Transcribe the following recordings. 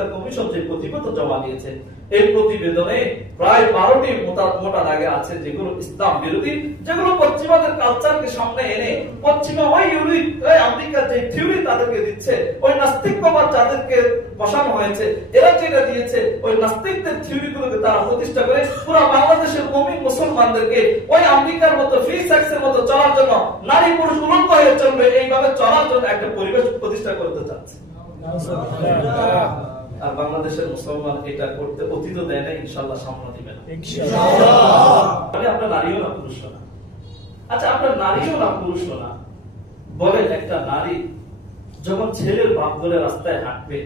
সংস্কার কমিশন যে প্রতিবেদন জমা দিয়েছে, এই প্রতিবেদনে প্রায় 12টি মোটা দাগে আছে যেগুলো ইসলাম বিরোধী, যেগুলো পশ্চিমাদের কালচারকে সামনে এনে পশ্চিমা ওই আমেরিকার যে থিওরি তাদেরকে দিচ্ছে, ওই নাস্তিকবাদ যাদেরকে বসানো হয়েছে, এরা যেটা দিয়েছে ওই নাস্তিকদের থিওরিগুলোকে তারা প্রতিষ্ঠা করে পুরো বাংলাদেশের মুমিন মুসলমানদেরকে ওই আমেরিকার মতো ফ্রি সেক্সের মতো চলার জন্য, নারী পুরুষ উলঙ্গ হয়ে চলবে এইভাবে চলার জন্য একটা পরিবেশ প্রতিষ্ঠা করতে চাচ্ছে। আর বাংলাদেশের মুসলমান এটা করতে অতীত দেয় না, ইনশাআল্লাহ সামনে দিবেন ইনশাআল্লাহ। আপনার নারীও না পুরুষও না। আচ্ছা, আপনার নারীও না পুরুষও না, বলেন একটা নারী যখন ছেলের বাপ ধরে রাস্তায় হাঁটবে,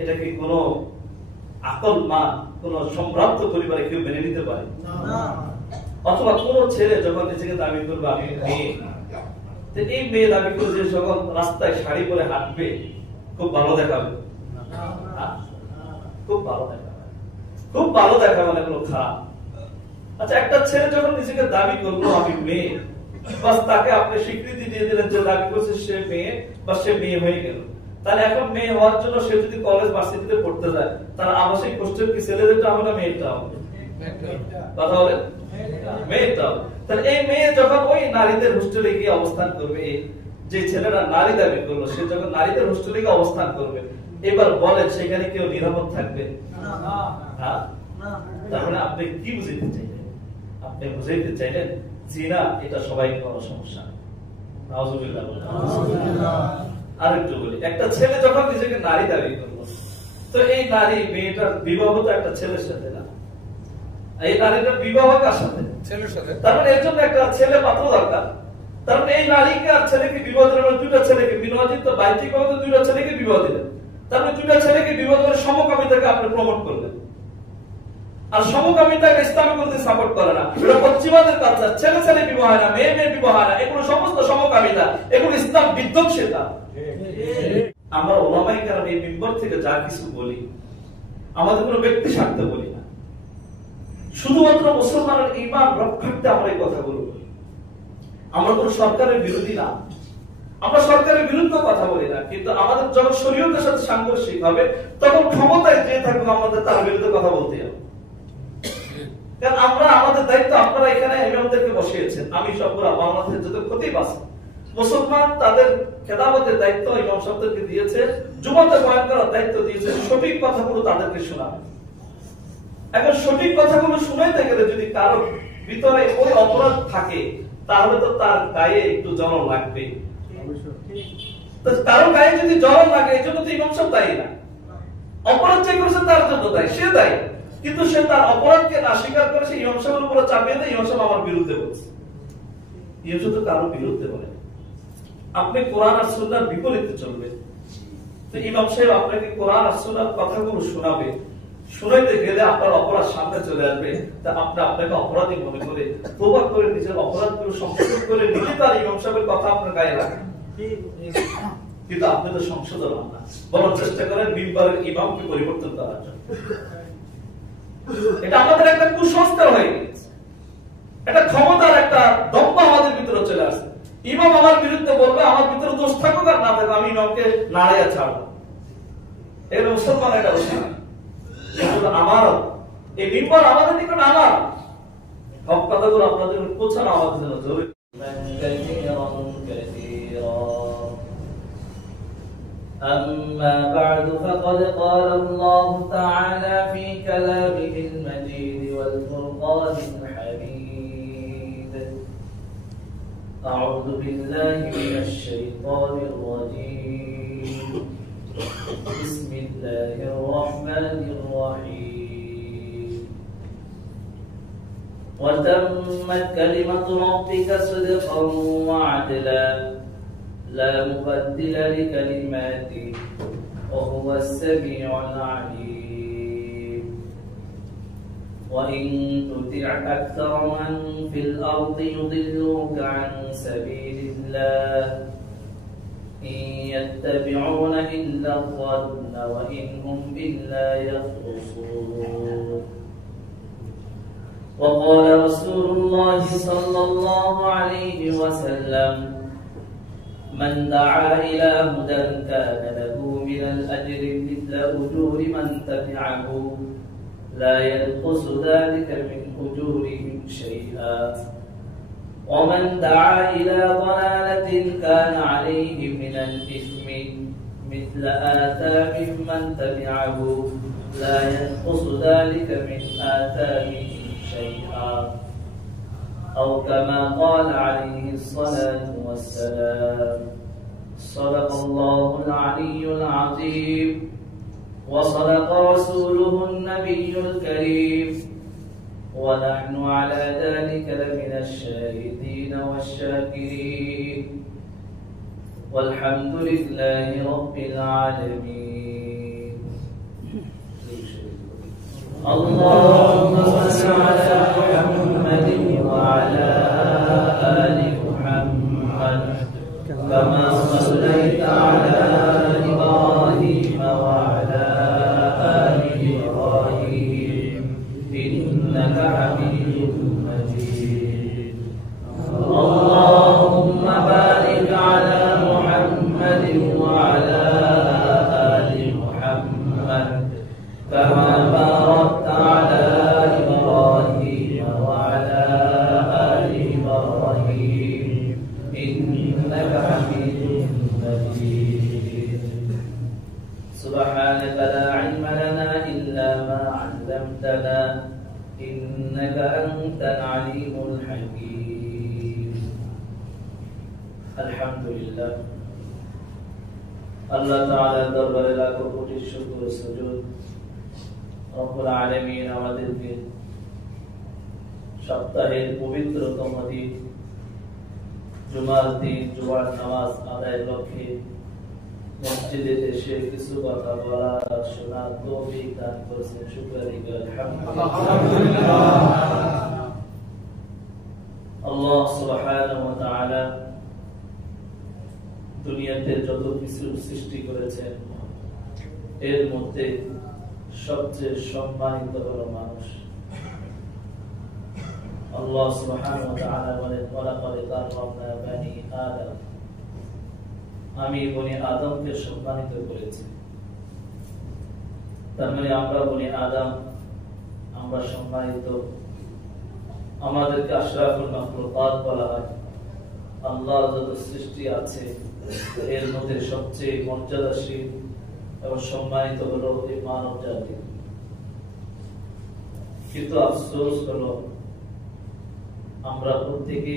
এটা কি কোনো আকল মান কোন সম্ভ্রান্ত পরিবারে কেউ মেনে নিতে পারে না? অথবা কোন ছেলে যখন নিজেকে দাবি করবে আমি মেয়ে, এই মেয়ে দাবি করে যে যখন রাস্তায় শাড়ি পরে হাঁটবে খুব ভালো দেখাবে, খুব ভালো দেখাবে, খুব ভালো দেখাবে না কোনো খারাপ। আচ্ছা, একটা ছেলে যখন নিজেকে দাবি করলো আমি মেয়ে, বাস তাকে আপনি স্বীকৃতি দিয়ে দিলেন যে দাবি করছে সে মেয়ে, বা সে মেয়ে হয়ে গেল। তাহলে এখন মেয়ে হওয়ার জন্য সে যদি কলেজ ভার্সিটিতে পড়তে যায়, তার আবাসিক হোস্টেল কি ছেলেদেরটা হবে না মেয়েটা হবে? কথা বলেন, মেয়েটা হবে। তাহলে এই মেয়ে যখন ওই নারীদের হোস্টেলে গিয়ে অবস্থান করবে, যে ছেলেরা নারী দাবি করলো সে যখন নারীদের হোস্টেলে গিয়ে অবস্থান করবে, এবার বলেন সেখানে কেউ নিরাপদ থাকবে? তাহলে আপনি কি বুঝাইতে চাইলেন? আপনি বুঝাইতে চাইলেন জিনা এটা সবাইকে বড় সমস্যা। নাউজুবিল্লাহ। আরেকটু বলি, একটা ছেলে যখন নিজেকে নারী দাবি করলো, তো এই নারী মেয়েটার বিবাহ তো একটা ছেলের সাথে না, এই নারীটার বিবাহ কার সাথে? ছেলের সাথে। তার মানে এর জন্য একটা ছেলে পাত্র দরকার। তার মানে এই নারীকে আর ছেলেকে বিবাহ দিলেন, দুইটা ছেলেকে বিনোজিত তো বাহ্যিক ভাবে দুইটা ছেলেকে বিবাহ দিলেন। তার মানে দুইটা ছেলেকে বিবাহ করে সমকামিতাকে আপনি প্রমোট করলেন। আর সমকামিতাকে ইসলামে কোনদিন সাপোর্ট করে না, এটা পশ্চিমাদের কালচার। ছেলে ছেলে বিবাহ হয় না, মেয়ে মেয়ে বিবাহ হয় না, এগুলো সমস্ত সমকামিতা, এগুলো ইসলাম বিধ্বংসিতা। আমরা ওলামায়ে কেরাম এই মিম্বর থেকে যা কিছু বলি, আমাদের কোনো ব্যক্তি স্বার্থে বলি না, শুধুমাত্র মুসলমানের ঈমান রক্ষার্থে আমরা এই কথাগুলো বলি। আমরা কোনো সরকারের বিরোধী না, আমরা সরকারের বিরুদ্ধে কথা বলি না, কিন্তু আমাদের যখন শরীয়তের সাথে সাংঘর্ষিক হবে তখন ক্ষমতায় যে থাকবে আমাদের তার বিরুদ্ধে কথা বলতে হবে। কারণ আমরা আমাদের দায়িত্ব, আপনারা এখানে ইমামদেরকে বসিয়েছেন, আমি সবগুলো বাংলাদেশের যত খতিব আছে মুসলমান, তাদের খেলাফতের দায়িত্ব ইমাম সাহেবদেরকে দিয়েছে, জুমাতে বয়ান করার দায়িত্ব দিয়েছে, সঠিক কথাগুলো তাদেরকে শোনাবে। এখন সঠিক কথাগুলো শুনাইতে গেলে যদি কারো ভিতরে ওই অপরাধ থাকে, তাহলে তো তার গায়ে একটু জ্বলন লাগবে। কারো গায়ে যদি জ্বলন লাগে, এই জন্য তো ইমাম সাহেব দায়ী না। অপরাধ যে করেছে তার জন্য দায়ী, সে দায়ী, কিন্তু সে তার অপরাধকে না স্বীকার করে সে ইমাম সাহেবের উপরে চাপিয়ে দেয়, ইমাম সাহেব আমার বিরুদ্ধে বলছে। ইমাম সাহেব তো কারো বিরুদ্ধে বলে, আপনি কোরআন আর সুন্নাহর বিপরীতে চলবে, তো ইমাম সাহেব আপনাকে কোরআন আর সুন্নাহর কথাগুলো শোনাবে, শুনাইতে গেলে আপনার অপরাধ সামনে চলে আসবে, তা আপনি আপনাকে অপরাধী মনে করে তওবা করে নিজের অপরাধগুলো সংশোধন করে নিজে তার ইমাম সাহেবের কথা আপনার গায়ে রাখেন। কিন্তু আপনি তো সংশোধন হন না, বরং চেষ্টা করেন মিম্বরের ইমামকে পরিবর্তন করার জন্য। এটা আমাদের একটা কুসংস্কার হয়ে গেছে, একটা ক্ষমতার একটা দম্ভ আমাদের ভিতরে চলে আসে। ইমাম আমার বিরুদ্ধে বলবে, আমার ভিতরে দোষ থাকুক আর না থাকুক, আমি ইমামকে নাড়িয়ে ছাড়বো। এর মুসলমান এটা উচিত আমার, এই মিম্বর আমাদের নিকট আমার হক কথাগুলো আপনাদের পৌঁছানো আমাদের জন্য জরুরি। أما بعد فقد قال الله تعالى في كلامه المجيد والفرقان الحميد أعوذ بالله من الشيطان الرجيم بسم الله الرحمن الرحيم وتمت كلمة ربك صدقا وعدلا لا مبدل لكلماته وهو السميع العليم وإن تطع أكثر من في الأرض يضلوك عن سبيل الله إن يتبعون إلا الظن وإن هم إلا يخرصون وقال رسول الله صلى الله عليه وسلم من دعا إلى هدى كان له من الأجر مثل أجور من تبعه لا ينقص ذلك من أجورهم شيئا ومن دعا إلى ضلالة كان عليه من الإثم مثل آثام من تبعه لا ينقص ذلك من آثامهم شيئا أو كما قال عليه الصلاة والسلام صدق الله العلي العظيم وصدق رسوله النبي الكريم ونحن على ذلك لمن الشاهدين والشاكرين والحمد لله رب العالمين. اللهم صل على محمد وعلى آل محمد كما صليت على إبراهيم وعلى آل إبراهيم إنك حميد مجيد. اللهم بارك على محمد وعلى آل محمد كما باركت على إبراهيم وعلى آل إبراهيم إنك حميد مجيد. سبحانك لا علم لنا إلا ما علمتنا إنك أنت العليم الحكيم. الحمد لله আল্লাহ তাআলার দরবারে লাখো কোটি শুকর ও সুজুদ। রব্বুল আলামিন আমাদেরকে সপ্তাহের পবিত্রতম দিন জুমার দিন জুমার নামাজ আদায়ের লক্ষ্যে মসজিদে এসে কিছু কথা বলা শোনার তৌফিক দান করেছেন। শুকরিয়া আলহামদুলিল্লাহ। আল্লাহ সুবহানাহু ওয়া তাআলা দুনিয়াতে যত কিছু সৃষ্টি করেছেন এর মধ্যে সবচেয়ে সম্মানিত হলো মানুষ। আল্লাহ সুবহানাহু ওয়া তাআলা বলেন ওয়ালাকাদ কাররামনা বানি আদম, আমি বনি আদমকে সম্মানিত করেছি। তার মানে আমরা বনি আদম, আমরা সম্মানিত। আমাদেরকে আশরাফুল মাখলুকাত বলা হয়। আল্লাহ যত সৃষ্টি আছে এর মধ্যে সবচেয়ে মর্যাদাশীল এবং সম্মানিত হলো এই মানব জাতি। কিন্তু আফসোস হলো আমরা প্রত্যেকে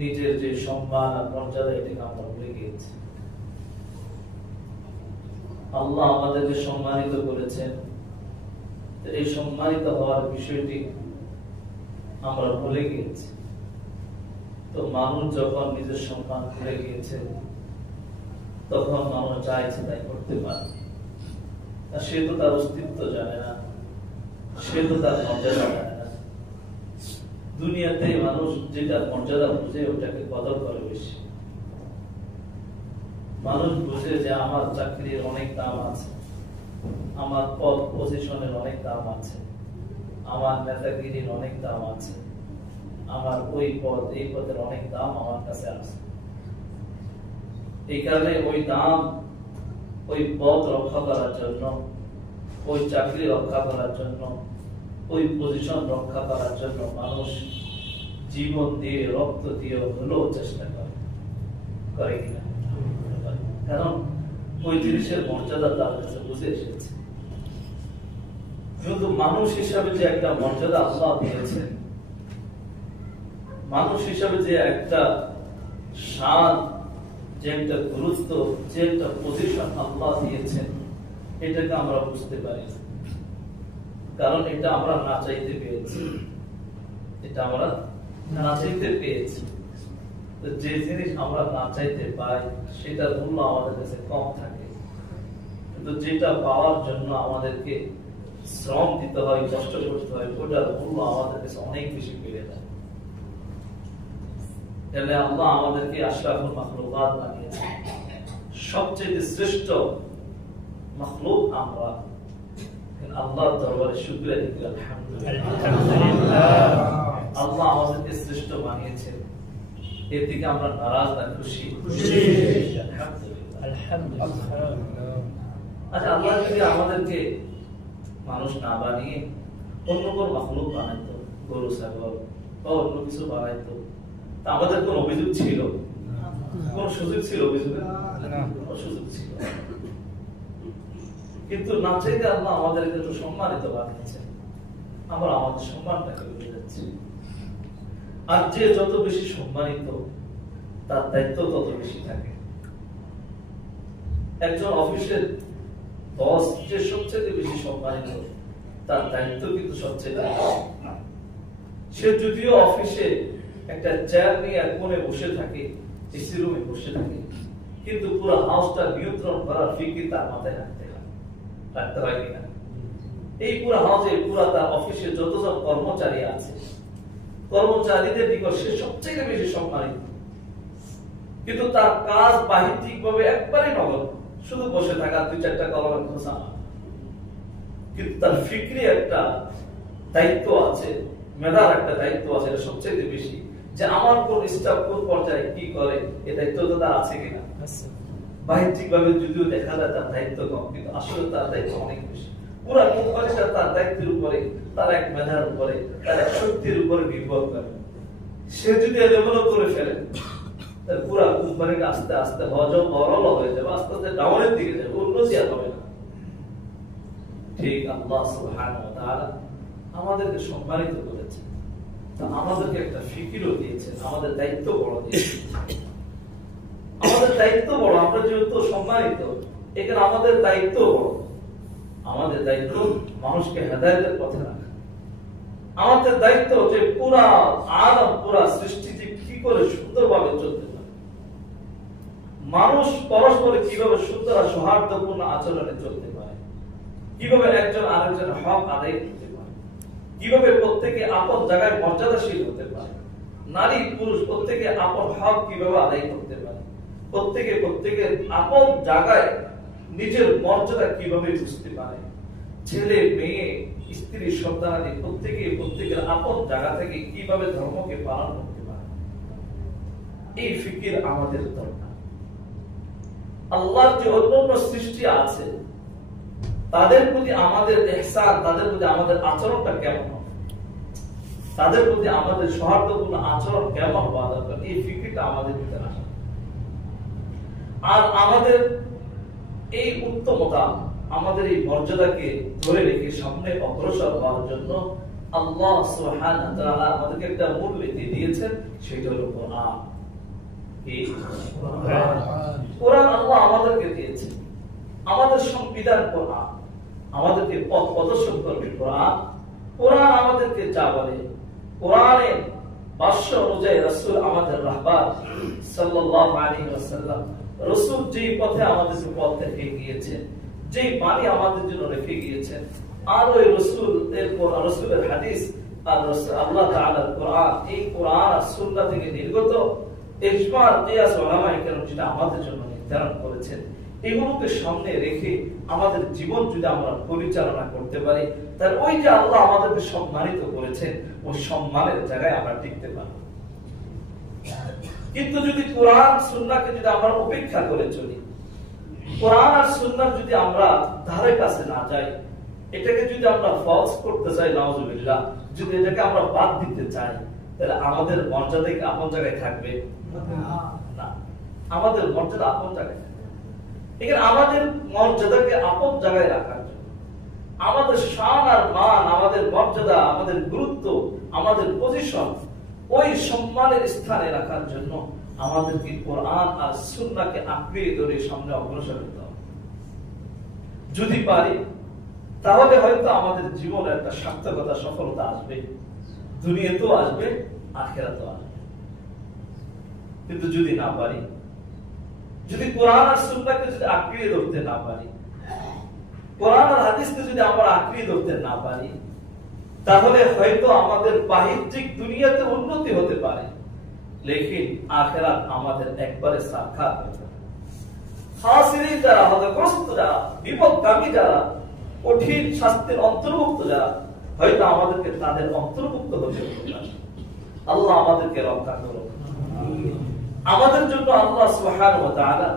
নিজের যে সম্মান আর মর্যাদা এটাকে আমরা ভুলে গিয়েছি। আল্লাহ আমাদেরকে সম্মানিত করেছেন, এই সম্মানিত হওয়ার বিষয়টি আমরা ভুলে গিয়েছি। তো মানুষ যখন নিজের সম্মান ভুলে গিয়েছে তখন মানুষ চাইছে তাই করতে পারে। সে তো তার অস্তিত্ব জানে না, সে তো তার মর্যাদা জানে না। দুনিয়াতে মানুষ যেটা মর্যাদা বুঝে ওটাকে কদর করে বেশি। মানুষ বুঝে যে আমার চাকরির অনেক দাম আছে, আমার পদ পজিশনের অনেক দাম আছে, আমার নেতাগিরির অনেক দাম আছে, আমার ওই পদ এই পদের অনেক দাম আমার কাছে আছে। এই কারণে ওই দাম ওই পদ রক্ষা করার জন্য, ওই চাকরি রক্ষা করার জন্য, ওই পজিশন রক্ষা করার জন্য মানুষ জীবন দিয়ে রক্ত দিয়ে হলেও চেষ্টা করে কিনা। কারণ ওই জিনিসের মর্যাদা তার কাছে বুঝে এসেছে। কিন্তু মানুষ হিসাবে যে একটা মর্যাদা আল্লাহ দিয়েছেন, মানুষ হিসাবে যে একটা শান, যে একটা গুরুত্ব, যে একটা পজিশন আল্লাহ দিয়েছেন, এটাকে আমরা বুঝতে পারি। কারণ এটা আমরা না চাইতে পেয়েছি, এটা আমরা না চাইতে পেয়েছি। যে জিনিস আমরা না চাইতে পাই সেটার মূল্য আমাদের কাছে কম থাকে, কিন্তু যেটা পাওয়ার জন্য আমাদেরকে শ্রম দিতে হয়, কষ্ট করতে হয়, ওটার মূল্য আমাদের কাছে অনেক বেশি বেড়ে যায়। তাহলে আল্লাহ আমাদেরকে আশরাফুল মাখলুকাত বানিয়েছেন, সবচেয়ে শ্রেষ্ঠ মাখলুক আমরা। আল্লাহর দরবারে শুকরিয়া দিতে আলহামদুলিল্লাহ। আল্লাহ আমাদেরকে শ্রেষ্ঠ বানিয়েছেন। এর দিকে আমরা নারাজ না খুশি? আচ্ছা, আল্লাহ যদি আমাদেরকে মানুষ না বানিয়ে অন্য কোন মাখলুক বানাইতো, গরু ছাগল বা অন্য কিছু বানাইতো, তা আমাদের কোন অভিযোগ ছিল? কোন সুযোগ ছিল অভিযোগের? কোনো সুযোগ ছিল। কিন্তু না চাইতে আল্লাহ আমাদেরকে তো সম্মানিত বানিয়েছেন, আমরা আমাদের সম্মানটাকে ভুলে যাচ্ছি। আর যে যত বেশি সম্মানিত তার দায়িত্ব তত বেশি থাকে। একজন অফিসের বস যে সবচেয়ে বেশি সম্মানিত তার দায়িত্ব কিন্তু সবচেয়ে বেশি। সে যদিও অফিসে একটা চেয়ার নিয়ে এক কোণে বসে থাকে, এসি রুমে বসে থাকে, কিন্তু পুরো হাউসটা নিয়ন্ত্রণ করার ফিকির তার মাথায় রাখতে হয় কিনা? এই পুরো হাউসে পুরো তার অফিসে যতজন কর্মচারী আছে, কর্মচারীদের নিকট সে সবচেয়ে বেশি সম্মানিত, কিন্তু তার কাজ বাহ্যিক ভাবে একবারই নগদ, শুধু বসে থাকা, দুই চারটা কলমের খোঁজা। কিন্তু তার ফিক্রি একটা দায়িত্ব আছে, মেধার একটা দায়িত্ব আছে, এটা সবচেয়ে বেশি, যে আমার কোন স্টাফ কোন পর্যায়ে কি করে, এই দায়িত্ব তার আছে কিনা। বাহ্যিক ভাবে যদিও দেখা যায় তার দায়িত্ব কম, কিন্তু আসলে তার দায়িত্ব অনেক বেশি। পুরা কোম্পানিটা তার দায়িত্বের উপরে, তার এক মেধার উপরে, তার এক শক্তির উপরে নির্ভর করে। সে যদি এলোমেলো করে ফেলে, তাহলে পুরা কোম্পানিটা আস্তে আস্তে অরল হয়ে যাবে, আস্তে আস্তে ডাউনের দিকে যাবে, উন্নতি আর হবে না। ঠিক আল্লাহ সুবহানাহু ওয়া তাআলা আমাদেরকে সম্মানিত করেছেন, তা আমাদেরকে একটা ফিকিরও দিয়েছেন, আমাদের দায়িত্ব বড় দিয়েছেন। আমাদের দায়িত্ব বড়, আমরা যেহেতু সম্মানিত, এখানে আমাদের দায়িত্ব বড়। আমাদের দায়িত্ব মানুষকে হেদায়েতের পথে রাখা। আমাদের দায়িত্ব যে পুরা আলম, পুরা সৃষ্টি যে কি করে সুন্দরভাবে চলতে পারে, মানুষ পরস্পরে কিভাবে সুন্দর আর সৌহার্দ্যপূর্ণ আচরণে চলতে পারে, কিভাবে একজন আরেকজনের হক আদায় করতে পারে, কিভাবে প্রত্যেকে আপন জায়গায় মর্যাদাশীল হতে পারে, নারী পুরুষ প্রত্যেকে আপন হক কিভাবে আদায় করতে পারে, প্রত্যেকের আপন জায়গায় নিজের মর্যাদা কিভাবে বুঝতে পারে, ছেলে মেয়ে স্ত্রী সন্তানাদি প্রত্যেকের আপন জায়গা থেকে কিভাবে ধর্মকে পালন করতে পারে, এই ফিকির আমাদের দরকার। আল্লাহর যে অন্যান্য সৃষ্টি আছে তাদের প্রতি আমাদের ইহসান, তাদের প্রতি আমাদের আচরণটা কেমন হবে, তাদের প্রতি আমাদের সৌহার্দ্যপূর্ণ আচরণ কেমন হওয়া দরকার, এই ফিকিরটা আমাদের ভিতরে আসে। আর আমাদের এই উত্তমতা, আমাদের এই মর্যাদাকে ধরে রেখে সামনে অগ্রসর হওয়ার জন্য আল্লাহ সুবহানাহু ওয়া তাআলা আমাদেরকে একটা মূল নীতি দিয়েছেন, সেটা হলো কোরআন। এই কোরআন আল্লাহ আমাদেরকে দিয়েছেন, আমাদের সংবিধান কোরআন, আমাদেরকে পথ প্রদর্শন করবে কোরআন। কোরআন আমাদেরকে যা বলে, কোরআনের ভাষ্য অনুযায়ী রাসূল আমাদের রাহবার সাল্লাল্লাহু আলাইহি ওয়াসাল্লাম, রাসূল যেই পথে আমাদেরকে পথ দেখিয়ে গিয়েছেন, যেই বাণী আমাদের জন্য রেখে গিয়েছেন, আর ওই রাসূলের হাদিস আর আল্লাহ তাআলার কোরআন, এই কোরআন আর সুন্নাহ থেকে নির্গত ইজমা কিয়াস উলামায়ে কেরাম যেটা আমাদের জন্য নির্ধারণ করেছেন, এগুলোকে সামনে রেখে আমাদের জীবন যদি আমরা পরিচালনা করতে পারি, তাহলে ওই যে আল্লাহ আমাদেরকে সম্মানিত করেছেন, ওই সম্মানের জায়গায় আমরা টিকতে পারব। কিন্তু যদি কোরআন সুন্নাহকে যদি আমরা উপেক্ষা করে চলি, কোরআন আর সুন্নাহ যদি আমরা ধারে কাছে না যাই, এটাকে যদি আমরা ফলস করতে চাই, নাউজুবিল্লাহ, যদি এটাকে আমরা বাদ দিতে চাই, তাহলে আমাদের মর্যাদা কি আপন জায়গায় থাকবে? না, আমাদের মর্যাদা আপন জায়গায় থাকবে। এখানে আমাদের মর্যাদাকে আপন জায়গায় রাখার জন্য, আমাদের শান আর মান, আমাদের মর্যাদা, আমাদের গুরুত্ব, আমাদের পজিশন ওই সম্মানের স্থানে রাখার জন্য আমাদেরকে কোরআন আর সুন্নাহকে আঁকড়ে ধরে সামনে অগ্রসর হতে হবে। যদি পারি তাহলে হয়তো আমাদের জীবনে একটা সার্থকতা, সফলতা আসবে, দুনিয়াতেও আসবে, আখিরাতেও আসবে। কিন্তু যদি না পারি, যদি কোরআন আর সুন্নাহকে যদি আঁকড়ে ধরতে না পারি, কোরআন আর হাদিসকে যদি আমরা আঁকড়ে ধরতে না পারি, তাহলে হয়তো আমাদের বাহ্যিক দুনিয়াতে উন্নতি হতে পারে, লেকিন আখিরাত আমাদের একবারে সাক্ষাৎ হয়ে যাবে। খাসিরিন যারা, হতগ্রস্ত যারা, বিপদগামী যারা, কঠিন শাস্তির অন্তর্ভুক্ত যারা, হয়তো আমাদেরকে তাদের অন্তর্ভুক্ত হতে হবে। আল্লাহ আমাদেরকে রক্ষা করুন। আমাদের জন্য আল্লাহ সুবহানাহু ওয়া তাআলা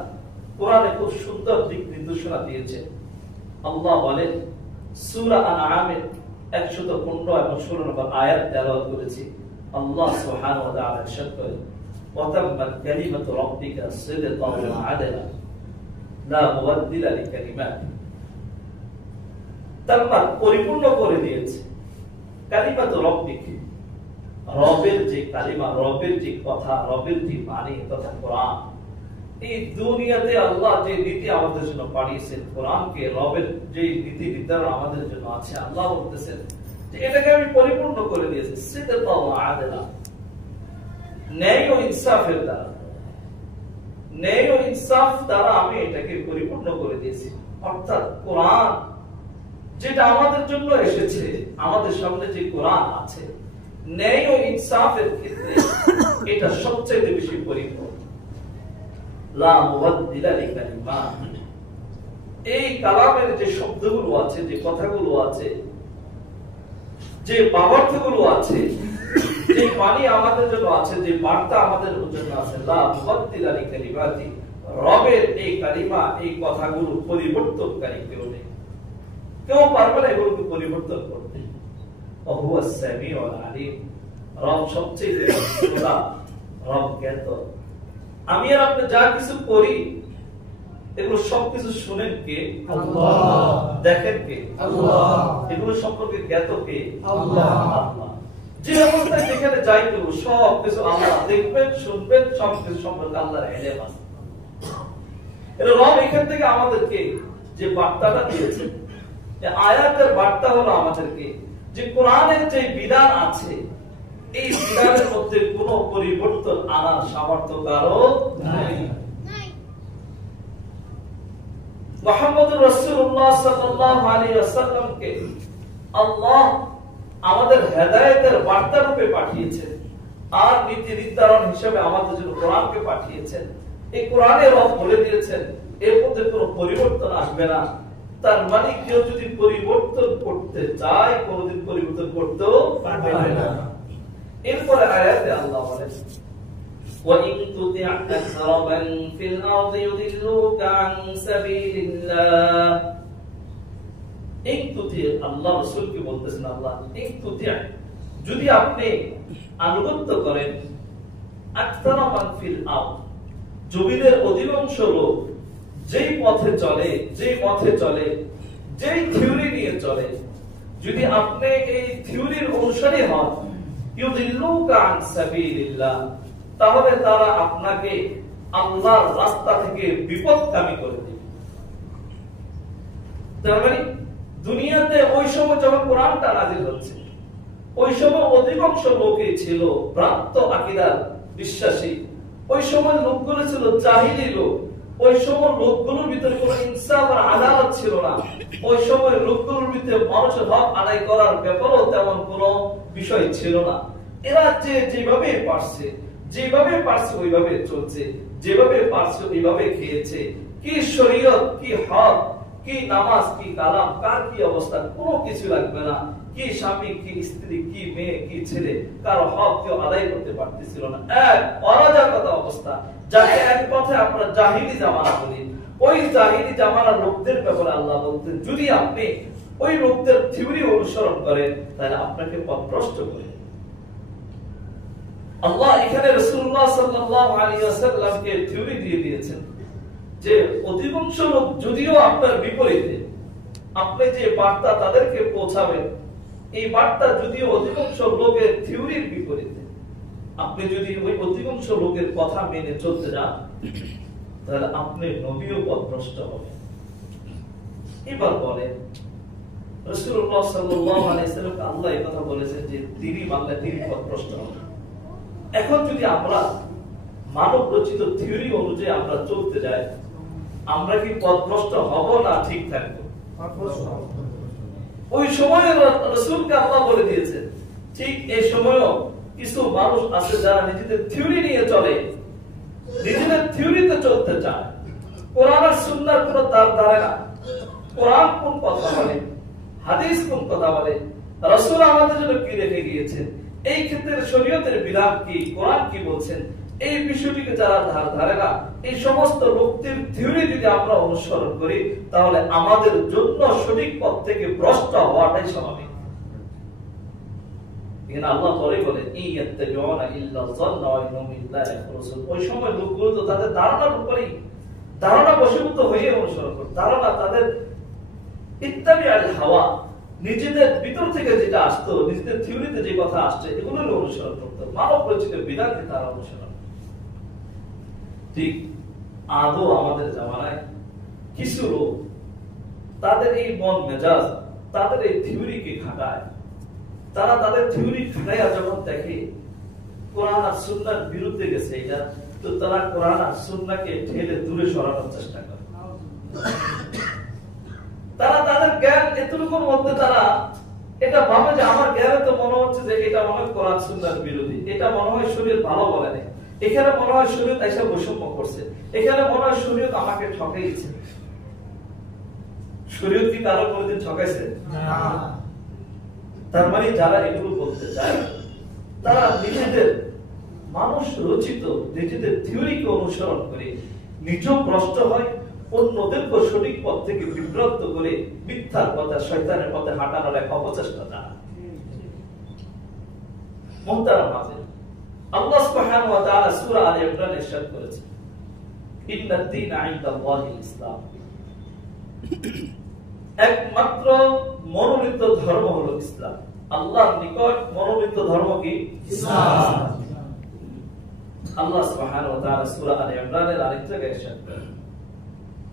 কোরআনে খুব সুন্দর দিক নির্দেশনা দিয়েছেন। আল্লাহ বলেন সূরা আনআমের 115 এবং 16 নম্বর আয়াত তেলাওয়াত করেছি। আল্লাহ সুবহানাহু ওয়া তাআলা ইরশাদ করেন ওয়াতাম্মাত কালিমাতু রাব্বিকা সিদকান ওয়া আদলা লা মুবাদদিলা লিকালিমাতি। তাম্মাত পরিপূর্ণ করে দিয়েছে কালিমাতু রাব্বিকা, রবের যে কালিমা, রবের যে কথা, রবের যে বাণী তথা কোরআন। এই দুনিয়াতে আল্লাহ যে নীতি আমাদের জন্য পাঠিয়েছেন, কোরআনকে, রবের যে নীতি নির্ধারণ আমাদের জন্য আছে, আল্লাহ বলতেছেন যে এটাকে আমি পরিপূর্ণ করে দিয়েছি সিদকান ওয়া আদলা, ন্যায় ও ইনসাফের দ্বারা, ন্যায় ও ইনসাফ দ্বারা আমি এটাকে পরিপূর্ণ করে দিয়েছি। অর্থাৎ কোরআন যেটা আমাদের জন্য এসেছে, আমাদের সামনে যে কোরআন আছে, ন্যায় ও ইনসাফের ক্ষেত্রে এটা সবচেয়ে বেশি পরিপূর্ণ। লা মুবাদদিলা লিকালিমাতি, এই কালামের যে শব্দগুলো আছে, যে কথাগুলো আছে, যে বাবার্থগুলো আছে, যে বাণী আমাদের জন্য আছে, যে বার্তা আমাদের জন্য আছে, লা মুবাদদিলা লিকালিমাতি, রবের এই কালিমা, এই কথাগুলো পরিবর্তনকারী কেউ নেই, কেউ পারবে না এগুলোকে পরিবর্তন করতে। ওহুয়াস সামিউল আলিম, রব সবচেয়ে শ্রোতা, রব জ্ঞাত। আমি আর আপনি যা কিছু করি এগুলো সবকিছু শুনেন কে? আল্লাহ। দেখেন কে? আল্লাহ। এগুলো সম্পর্কে জ্ঞাত কে? আল্লাহ। আল্লাহ যে অবস্থায় যেখানে যাই করব সবকিছু আল্লাহ দেখবেন, শুনবেন, সবকিছু সম্পর্কে আল্লাহর ইলম আছে। এর রব এখান থেকে আমাদেরকে যে বার্তাটা দিয়েছেন, এই আয়াতের বার্তা হলো আমাদেরকে যে কোরআনের যে বিধান আছে, এই বিধানের মধ্যে কোনো পরিবর্তন আনার সামর্থ্য কারো নাই। মুহাম্মদুর রাসূলুল্লাহ সাল্লাল্লাহু আলাইহি ওয়াসাল্লামকে আল্লাহ আমাদের হেদায়েতের বার্তা রূপে পাঠিয়েছেন, আর নীতি নির্ধারণ হিসেবে আমাদের জন্য কোরআনকে পাঠিয়েছেন। এই কোরআনে রব বলে দিয়েছেন এর মধ্যে কোনো পরিবর্তন আসবে না। তার মানে কেউ যদি পরিবর্তন করতে চায় কোনদিন পরিবর্তন করতেও পারবে না। এরপরে আয়াতে আল্লাহ বলেন وَإِن تُطِعْ أَكْثَرَ مَن فِي الْأَرْضِ يُضِلُّوكَ عَن سَبِيلِ اللَّهِ। ইন তুতি', আল্লাহ রাসূলকে বলতেছেন আল্লাহ, ইন তুতি', যদি আপনি আনুগত্য করেন, আকসার মান ফিল আরদ, জমিনের অধিকাংশ লোক যেই পথে চলে, যেই পথে চলে, যেই থিওরি নিয়ে চলে, যদি আপনি এই থিওরির অনুসারী হন, ইউদিল্লুকা আন সাবিলিল্লাহ, তাহলে তারা আপনাকে আল্লাহর রাস্তা থেকে বিপদগামী করে দেবে। তার মানে দুনিয়াতে ওই সময় যখন কোরআনটা নাযিল হচ্ছে, ওই সময় অধিকাংশ লোকই ছিল ভ্রান্ত আকীদার বিশ্বাসী। ওই সময় লোকগুলো ছিল জাহিলি লোক। ওই সময় লোকগুলোর ভিতরে কোনো ইনসাফ আর আদালত ছিল না। ওই সময় লোকগুলোর ভিতরে মানুষের হক আদায় করার ব্যাপারেও তেমন কোনো বিষয় ছিল না। এরা যেভাবে পারছে, যেভাবে পারছে ওইভাবে চলছে, যেভাবে পারছে ওইভাবে খেয়েছে। কি শরীয়ত, কি হক, কি নামাজ, কি কালাম, কার কি অবস্থা, কোনো কিছু লাগবে না। কি স্বামী, কি স্ত্রী, কি মেয়ে, কি ছেলে, কারো হক কেউ আদায় করতে পারতেছিল না। এক অরাজকতা অবস্থা, যাকে এক কথায় আমরা জাহিলি জামানা বলি। ওই জাহিলি জামানার লোকদের ব্যাপারে আল্লাহ বলতেন, যদি আপনি ওই লোকদের থিওরি অনুসরণ করেন তাহলে আপনাকে পথভ্রষ্ট করে। আল্লাহ এখানে রাসূলুল্লাহ সাল্লাল্লাহু আলাইহি ওয়াসাল্লামকে থিওরি দিয়ে দিয়েছেন যে অধিকাংশ লোক যদিও আপনার বিপরীতে, আপনি যে বার্তা তাদেরকে পৌঁছাবেন, এই বার্তা যদিও অধিকাংশ লোকের থিওরির বিপরীতে, আপনি যদি ওই অধিকাংশ লোকের কথা মেনে চলতে যান তাহলে আপনি নবীও পথভ্রষ্ট হবেন। এবার বলেন রাসূলুল্লাহ সাল্লাল্লাহু আলাইহি ওয়াসাল্লাম আল্লাহ এই কথা বলেছেন যে তিনি বান্দা, তিনি পথভ্রষ্ট হবেন। এখন যদি আমরা মানব রচিত থিওরি অনুযায়ী আমরা চলতে যাই, আমরা কি পথভ্রষ্ট হব না ঠিক থাকবো? ওই সময় রাসূলকে আল্লাহ বলে দিয়েছেন, ঠিক এই সময়ও কিছু মানুষ আছে যারা নিজেদের থিওরি নিয়ে চলে, নিজেদের থিওরিতে চলতে চায়। কোরআন আর সুন্নাহর কোনো তার দাঁড়ায় না। কোরআন কোন কথা বলে, হাদিস কোন কথা বলে, রাসূল আমাদের জন্য কি রেখে গিয়েছেন, এই ক্ষেত্রে শরীয়তের বিধান কি, কোরআন কি বলছেন, এই বিষয়টিকে যারা ধারে না, এই সমস্ত লোকদের থিওরি যদি আমরা অনুসরণ করি, তাহলে আমাদের জন্য সঠিক পথ থেকে ভ্রষ্ট হওয়াটাই স্বাভাবিক। এখানে আল্লাহ পরে বলে ইয়াত্তাবিউনা ইল্লা যান্না ওয়া ইনহুম ইল্লা ইয়াখরুসুন। ওই সময় লোকগুলো তো তাদের ধারণার উপরেই, ধারণা বশীভূত হয়ে অনুসরণ করে, ধারণা তাদের ইত্তাবিআল হাওয়া, নিজেদের ভিতর থেকে যেটা আসতো, নিজেদের থিওরিতে যে কথা আসছে, এগুলোর অনুসরণ করতো, মানব রচিত বিধানকে তারা অনুসরণ। ঠিক আদৌ আমাদের জামানায় কিছু লোক তাদের এই মন মেজাজ, তাদের এই থিওরিকে খাটায়। তারা তাদের থিওরি খাটাইয়া যখন দেখে কোরআন আর সুন্নাহর বিরুদ্ধে গেছে এটা, তো তারা কোরআন আর সুন্নাহকে ঠেলে দূরে সরানোর চেষ্টা করে। তারা তাদের জ্ঞান এতটুকুর মধ্যে তারা এটা ভাবে যে আমার জ্ঞানে তো মনে হচ্ছে যে এটা মনে হয় কোরআন সুন্নাহর বিরোধী, এটা মনে হয় শরীয়ত ভালো বলে না, এখানে মনে হয় শরীয়ত এসে বৈষম্য করছে, এখানে মনে হয় শরীয়ত আমাকে ঠকাইছে। শরীয়ত কি কারো কোনোদিন ঠকাইছে? না। তার মানে যারা এগুলো বলতে চায়, তারা নিজেদের মানুষ রচিত নিজেদের থিওরিকে অনুসরণ করে নিজেও ভ্রষ্ট হয়, অন্যদেরকে সঠিক পথ থেকে বিভ্রান্ত করে মিথ্যার পথে, শয়তানের পথে হাঁটানোর এক অপচেষ্টা তারা। মুহতারাম হাজির, আল্লাহ সুবহানাহু ওয়া তাআলা সূরা আলে ইমরানে ইরশাদ করেছেন, ইন্নাদ দীনা ইনদাল্লাহিল ইসলাম। একমাত্র মনোনীত ধর্ম হলো ইসলাম। আল্লাহর নিকট মনোনীত ধর্ম কি? ইসলাম। আল্লাহ সুবহানাহু ওয়া তাআলা সূরা আলে ইমরানের আরেক জায়গায় ইরশাদ করেন,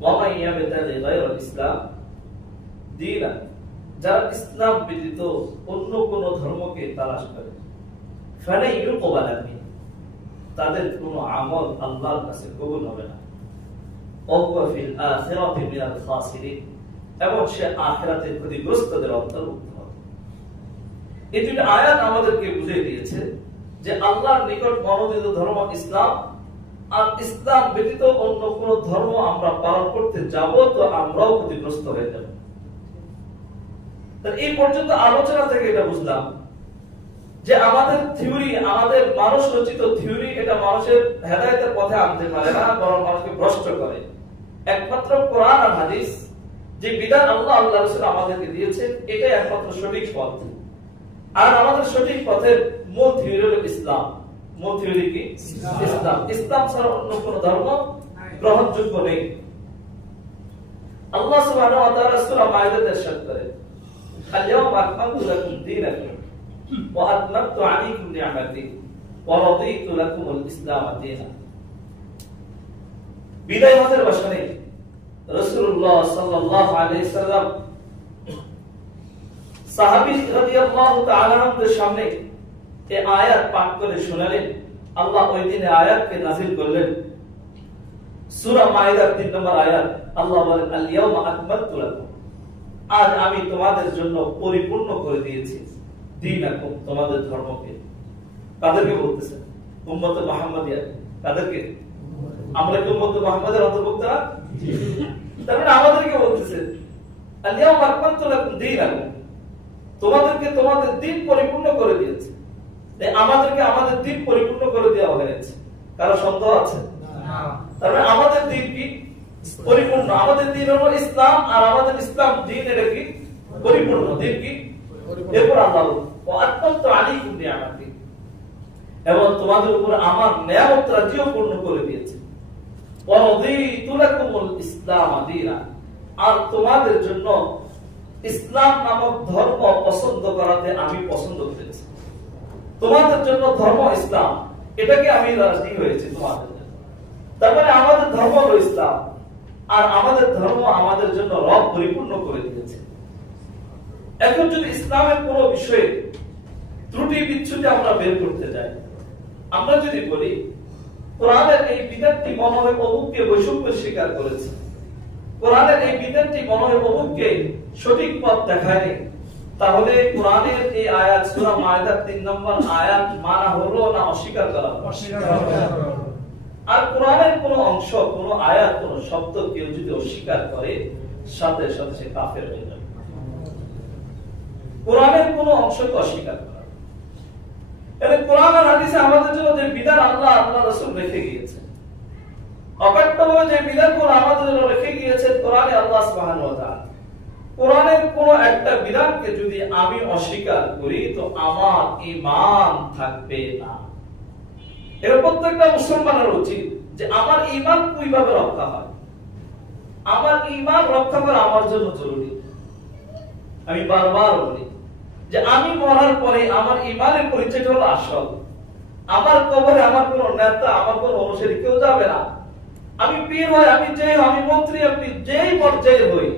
ওয়া মান ইয়াবতাগি গায়রাল ইসলাম দীনান, যারা ইসলাম ব্যতীত অন্য কোন ধর্মকে তালাশ করে, ফালাই ইউকবালা মিনহু, তাদের কোনো আমল আল্লাহর কাছে কবুল হবে না। ওয়া ফিল আখিরাতি মিনাল খাসিরিন, এবং সে আখিরাতে ক্ষতিগ্রস্তদের অন্তর্ভুক্ত হবে। এই দুটি আয়াত আমাদেরকে বুঝিয়ে দিয়েছে যে আল্লাহর নিকট মনোনীত ধর্ম ইসলাম, আর ইসলাম ব্যতীত অন্য কোন ধর্ম আমরা পালন করতে যাব তো আমরাও ক্ষতিগ্রস্ত হয়ে যাব। এই পর্যন্ত আলোচনা থেকে এটা বুঝলাম যে আমাদের থিওরি, আমাদের মানুষ রচিত থিওরি, এটা মানুষের হেদায়েতের পথে আনতে পারে না, বরং মানুষকে ভ্রষ্ট করে। একমাত্র কোরআন আর হাদিস, যে বিধান আল্লাহ রাসূল আমাদেরকে দিয়েছেন, এটাই একমাত্র সঠিক পথ। আর আমাদের সঠিক পথের মূল থিওরি হলো ইসলাম। মূল থিওরি কি? ইসলাম। ইসলাম ছাড়া অন্য কোন ধর্ম গ্রহণযোগ্য নেই। আল্লাহ সুবহানাহু ওয়া তাআলা সূরা মাইদাতে ইরশাদ করেন, আল-ইয়াওমা আকমালতু লাকুম দীনাকুম ওয়া আতমামতু আলাইকুম নি'মাতি ওয়া রাদিতু লাকুমুল ইসলাম দীনান। বিদায় হজের ভাষণে রাসূলুল্লাহ সাল্লাল্লাহু আলাইহি সাল্লাম সাহাবী রাদিয়াল্লাহু তাআলা আনহুদের সামনে এই আয়াত পাঠ করে শোনালেন। আল্লাহ ওই দিনে আয়াতকে নাযিল করলেন। সূরা মাইদার 3 নম্বর আয়াত, আল্লাহ বলেন, আল-ইয়াওমা আকমালতু লাকুম, আজ আমি তোমাদের জন্য পরিপূর্ণ করে দিয়েছি দীনাকুম, তোমাদের ধর্মকে। কাদেরকে বলতেছেন? উম্মতে মুহাম্মাদিয়া। কাদেরকে? আমরা কি উম্মতে মুহাম্মাদের অন্তর্ভুক্ত না? তার মানে আমাদেরকে বলতেছেন, আল-ইয়াওমা আকমালতু লাকুম দীনাকুম, তোমাদেরকে তোমাদের দ্বীন পরিপূর্ণ করে দিয়েছে। আমাদেরকে আমাদের দ্বীন পরিপূর্ণ করে দেওয়া হয়েছে। কারো সন্দেহ আছে? না। তার মানে আমাদের দ্বীন কি? পরিপূর্ণ। আমাদের দ্বীন হলো ইসলাম, আর আমাদের ইসলাম দ্বীন এটা কি? পরিপূর্ণ। দ্বীন কি? এরপর আল্লাহ ওয়া আতমামতু আলাইকুম নি'মাতি, এবং তোমাদের উপর আমার নিয়ামত রাজিও পূর্ণ করে দিয়েছে। ওয়া রাদিতু লাকুমুল ইসলাম দীনান, আর তোমাদের জন্য ইসলাম নামক ধর্ম পছন্দ করাতে আমি পছন্দ করেছি। তোমাদের জন্য ধর্ম ইসলাম, এটাকে আমি রাজি হয়েছি তোমাদের জন্য। তার মানে আমাদের ধর্ম হলো ইসলাম, আর আমাদের ধর্ম আমাদের জন্য রব পরিপূর্ণ করে দিয়েছে। এখন যদি ইসলামের কোন বিষয়ে ত্রুটি বিচ্যুতি আমরা বের করতে যাই, আমরা যদি বলি কোরআনের এই বিধানটি মনে হয় অমুককে বৈষম্যের স্বীকার করেছে, কোরআনের এই বিধানটি মনে হয় অমুককে সঠিক পথ দেখায়নি, তাহলে কোরআনের এই আয়াত সূরা মাইদার 3 নম্বর আয়াত মানা হলো না অস্বীকার করা? অস্বীকার করা। আর কোরআনের কোন অংশ, কোন আয়াত, কোন শব্দ কেউ যদি অস্বীকার করে, সাথে সাথে সে কাফের হয়ে যাবে। কোরআনের কোন অংশকে অস্বীকার করা, এর কোরআন আর হাদিসে আমাদের জন্য যে বিধান আল্লাহ রাসূল রেখে গিয়েছেন, অকাট্যভাবে যে বিধানগুলো আমাদের জন্য রেখে গিয়েছেন কোরআনে আল্লাহ সুবহানাহু ওয়া তাআলা, কোরআনের কোন একটা বিধানকে যদি আমি অস্বীকার করি তো আমার ঈমান থাকবে না। এর প্রত্যেকটা মুসলমানের উচিত যে আমার ঈমান কিভাবে রক্ষা হয়, আমার ঈমান রক্ষা করা আমার জন্য জরুরি। আমি বারবার বলি যে আমি মরার পরে আমার ঈমানের পরিচয় হলো আসল। আমার কবরে আমার কোন নেতা, আমার কোন অনুসারী কেউ যাবে না। আমি পীর হই, আমি যে আমি মন্ত্রী, আপনি যেই পর্যায়ে হই,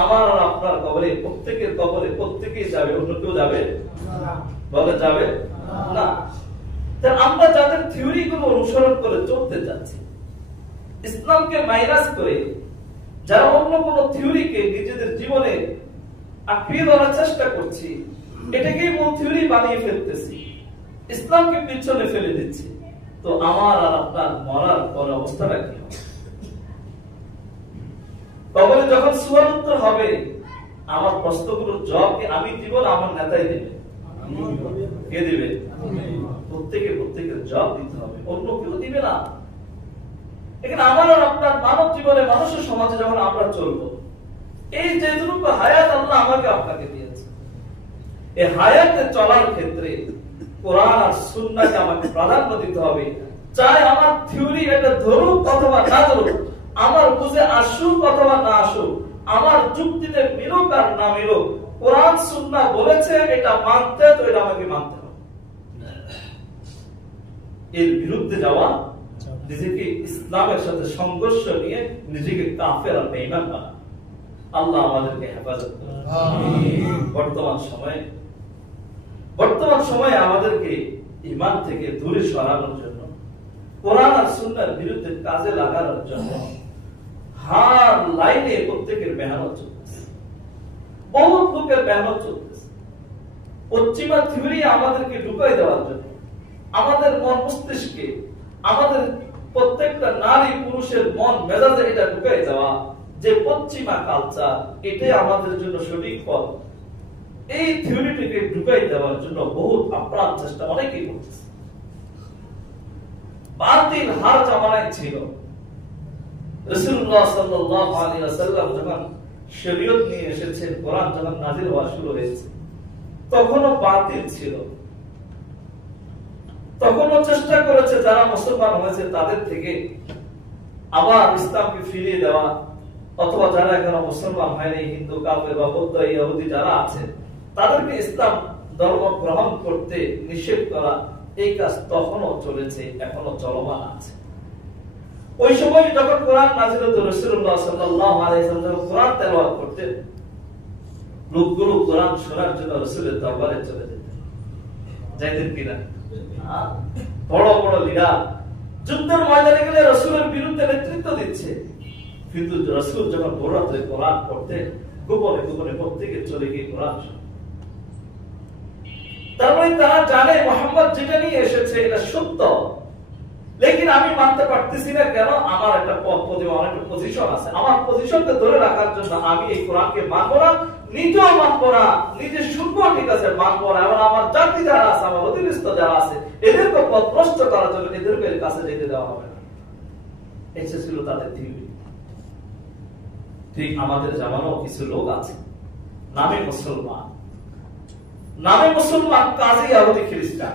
আমার আর আপনার কবরে প্রত্যেকের কবরে প্রত্যেকেই যাবে, অন্য কেউ যাবে বলে যাবে না। আমরা যাদের থিওরি গুলো অনুসরণ করে চলতে যাচ্ছি, ইসলামকে মাইনাস করে যারা অন্য কোন থিওরিকে নিজেদের জীবনে আঁকড়িয়ে ধরার চেষ্টা করছি, এটাকেই মূল থিওরি বানিয়ে ফেলতেছি, ইসলামকে পিছনে ফেলে দিচ্ছি, তো আমার আর আপনার মরার পর অবস্থাটা কি হবে? কবরে যখন সুয়াল উত্তর হবে, আমার প্রশ্নগুলোর জবাব কি আমি দিব না আমার নেতাই দেবে? কে দিবে? প্রত্যেকের জবাব দিতে হবে, অন্য কেউ দিবে না। এখানে আমার আর আপনার মানব জীবনে, মানুষের সমাজে যখন আমরা চলবো, এই যেটুকু হায়াত আল্লাহ আমাকে আপনাকে দিয়েছে, এই হায়াতে চলার ক্ষেত্রে কোরআন আর সুন্নাহকে আমাকে প্রাধান্য দিতে হবে। চাই আমার থিওরি এটা ধরুক অথবা না ধরুক, আমার বুঝে আসুক অথবা না আসুক, আমার যুক্তিতে মিলুক আর না মিলুক, কোরআন সুন্নাহ বলেছে এটা মানতে, তো এটা আমাকে মানতে হবে। এর বিরুদ্ধে যাওয়া, নিজেকে ইসলামের সাথে সংঘর্ষ নিয়ে নিজেকে কাফের আর বেঈমান বানানো। আল্লাহ আমাদেরকে হেফাজত করুন। বর্তমান সময়ে আমাদেরকে ঈমান থেকে দূরে সরানোর জন্য, কোরআন আর সুন্নাহর বিরুদ্ধে কাজে লাগানোর জন্য হার লাইনে প্রত্যেকের মেহনত চলতেছে, বহুত লোকের মেহনত চলতেছে। পশ্চিমা থিওরি আমাদেরকে ঢুকাই দেওয়ার জন্য, আমাদের মন মস্তিষ্কে, আমাদের প্রত্যেকটা নারী পুরুষের মন মেজাজে এটা ঢুকাই দেওয়া যে পশ্চিমা কালচার এটাই আমাদের জন্য সঠিক পথ, এই থিওরিটিকে ঢুকাই দেওয়ার জন্য বহুত আপ্রাণ চেষ্টা অনেকেই করতেছে। বাতিল হার জামানায় ছিল। রাসূলুল্লাহ সাল্লাল্লাহু আলাইহি ওয়াসাল্লাম যখন শরীয়ত নিয়ে এসেছেন, কোরআন যখন নাযিল হওয়া শুরু হয়েছে, তখনও বাতিল ছিল। তখনও চেষ্টা করেছে যারা মুসলমান হয়েছে তাদের থেকে আবার ইসলামকে ফিরিয়ে দেওয়া, অথবা যারা এখনো মুসলমান হয়নি, হিন্দু, কাফের বা বৌদ্ধ, ইহুদি যারা আছে, তাদেরকে ইসলাম ধর্ম গ্রহণ করতে নিষেধ করা, এই কাজ তখনও চলেছে, এখনো চলমান আছে। ওই সময় যখন কোরআন নাযিল হতো, রাসূলুল্লাহ সাল্লাল্লাহু আলাইহি ওয়াসাল্লাম কোরআন তেলাওয়াত করতেন, লোকগুলো কোরআন শোনার জন্য রাসূলের দরবারে চলে যেতেন। যাইতেন কিনা? বড় বড় লিডার যুদ্ধের ময়দানে গেলে রাসূলের বিরুদ্ধে নেতৃত্ব দিচ্ছে, কিন্তু রাসূল যখন বরাতে কোরআন পড়তেন, গোপনে গোপনে প্রত্যেকে চলে গিয়ে কোরআন শোনেন। তারপরে তারা জানে মুহাম্মদ যেটা নিয়ে এসেছে এটা সত্য, লেকিন আমি মানতে পারতেছি না। কেন? আমার একটা পদ প্রতিমা, একটা পজিশন আছে, আমার পজিশনকে ধরে রাখার জন্য আমি এই কোরআনকে মানবো না, নিজেও মানবো না, নিজে শুনবো ঠিক আছে, মানবো না। এবং আমার জাতি যারা আছে, আমার অধীনস্থ যারা আছে, এদেরকে পথভ্রষ্ট করার জন্য এদেরকে কাছে যেতে দেওয়া হবে না। এটা ছিল তাদের থিওরি। ঠিক আমাদের জামানো কিছু লোক আছে, নামে মুসলমান কাজী ইহুদি খ্রিস্টান,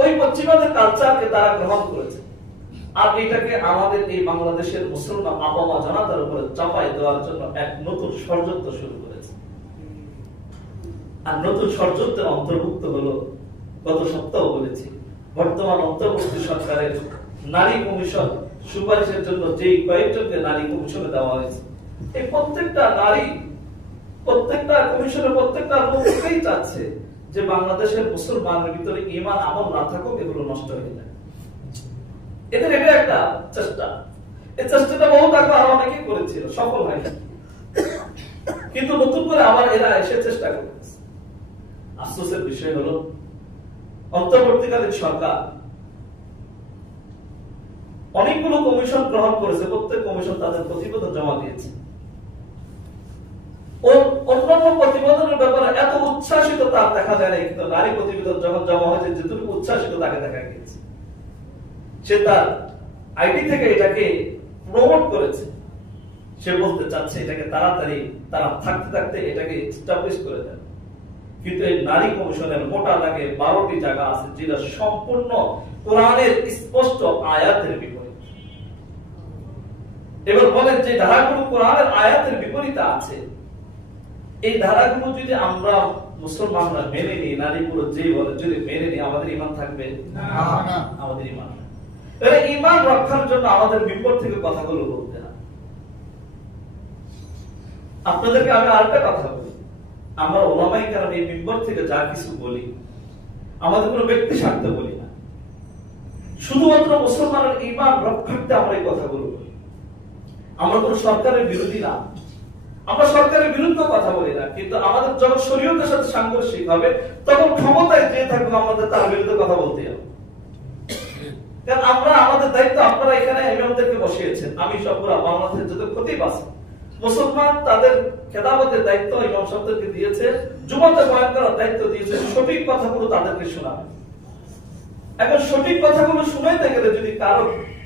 ওই পশ্চিমাদের কালচারকে তারা গ্রহণ করেছে, আর এটাকে আমাদের এই বাংলাদেশের মুসলমান আপামা জনতার উপরে চাপাই দেওয়ার জন্য এক নতুন ষড়যন্ত্র শুরু করেছে। আর নতুন ষড়যন্ত্রের অন্তর্ভুক্ত হলো, গত সপ্তাহ বলেছি, বর্তমান অন্তর্বর্তী সরকারের নারী কমিশন সুপারিশের জন্য যেই কয়েকজনকে নারী কমিশনে দেওয়া হয়েছে, এই প্রত্যেকটা নারী, প্রত্যেকটা কমিশনের প্রত্যেকটা লোকই চাচ্ছে যে বাংলাদেশের মুসলমানের ভিতরে ঈমান আমল না থাকুক, এগুলো নষ্ট হয়ে যায়। এদের এটা একটা চেষ্টা, এই চেষ্টাটা বহুত আগে আরো অনেকেই করেছিল, সফল হয়নি, কিন্তু নতুন করে আবার এরা এসে চেষ্টা করতেছে। আফসোসের বিষয় হলো অন্তর্বর্তীকালীন সরকার অনেকগুলো কমিশন গ্রহণ করেছে, প্রত্যেক কমিশন তাদের প্রতিবেদন জমা দিয়েছে। অন্যান্য প্রতিবেদনের ব্যাপারে এত উচ্ছ্বাসিত তার দেখা যায় না, কিন্তু নারী প্রতিবেদন যখন জমা হয়েছে যেটুকু উচ্ছ্বাসিত তাকে দেখা গিয়েছে। সে তার আইডি থেকে এটাকে প্রমোট করেছে, সে বলতে চাচ্ছে এটাকে তাড়াতাড়ি তারা থাকতে থাকতে এটাকে এস্টাবলিশ করে দেন। কিন্তু এই নারী কমিশনের মোটা দাগে 12টি জায়গা আছে যেটা সম্পূর্ণ কোরআনের স্পষ্ট আয়াতের বিপরীত। এবার বলেন যে ধারাগুলো কোরআনের আয়াতের বিপরীতে আছে, এই ধারাগুলো যদি আমরা মুসলমানরা মেনে নিই, নারীগুলো যে বলে যদি মেনে নিই, আমাদের ঈমান থাকবে না। আমাদের ঈমান, তাহলে ঈমান রক্ষার জন্য আমাদের বিপদ থেকে কথাগুলো বলতে হয়। আপনাদেরকে আমি আরেকটা কথা বলি, আমরা ওলামাই কেরাম এই মিম্বর থেকে যা কিছু বলি আমাদের কোনো ব্যক্তি স্বার্থে বলি না, শুধুমাত্র মুসলমানের ঈমান রক্ষার্থে আমরা এই কথাগুলো বলি। আমরা কোন সরকারের বিরোধী না, আমরা সরকারের বিরুদ্ধে কথা বলি না, কিন্তু আমাদের যখন শরীয়তের সাথে সাংঘর্ষিক হবে তখন ক্ষমতায় যে থাকবে আমাদের তার বিরুদ্ধে কথা বলতে হবে। কারণ আমরা আমাদের দায়িত্ব, আপনারা এখানে ইমামদেরকে বসিয়েছেন, আমি সবগুলা বাংলাদেশের যত খতিব আছে মুসলমান তাদের খেলাফতের দায়িত্ব ইমাম সাহেবদেরকে দিয়েছে, জুমাতে বয়ান করার দায়িত্ব দিয়েছে, সঠিক কথাগুলো তাদেরকে শোনাবে। এখন সঠিক কথাগুলো শুনাইতে গেলে যদি কারো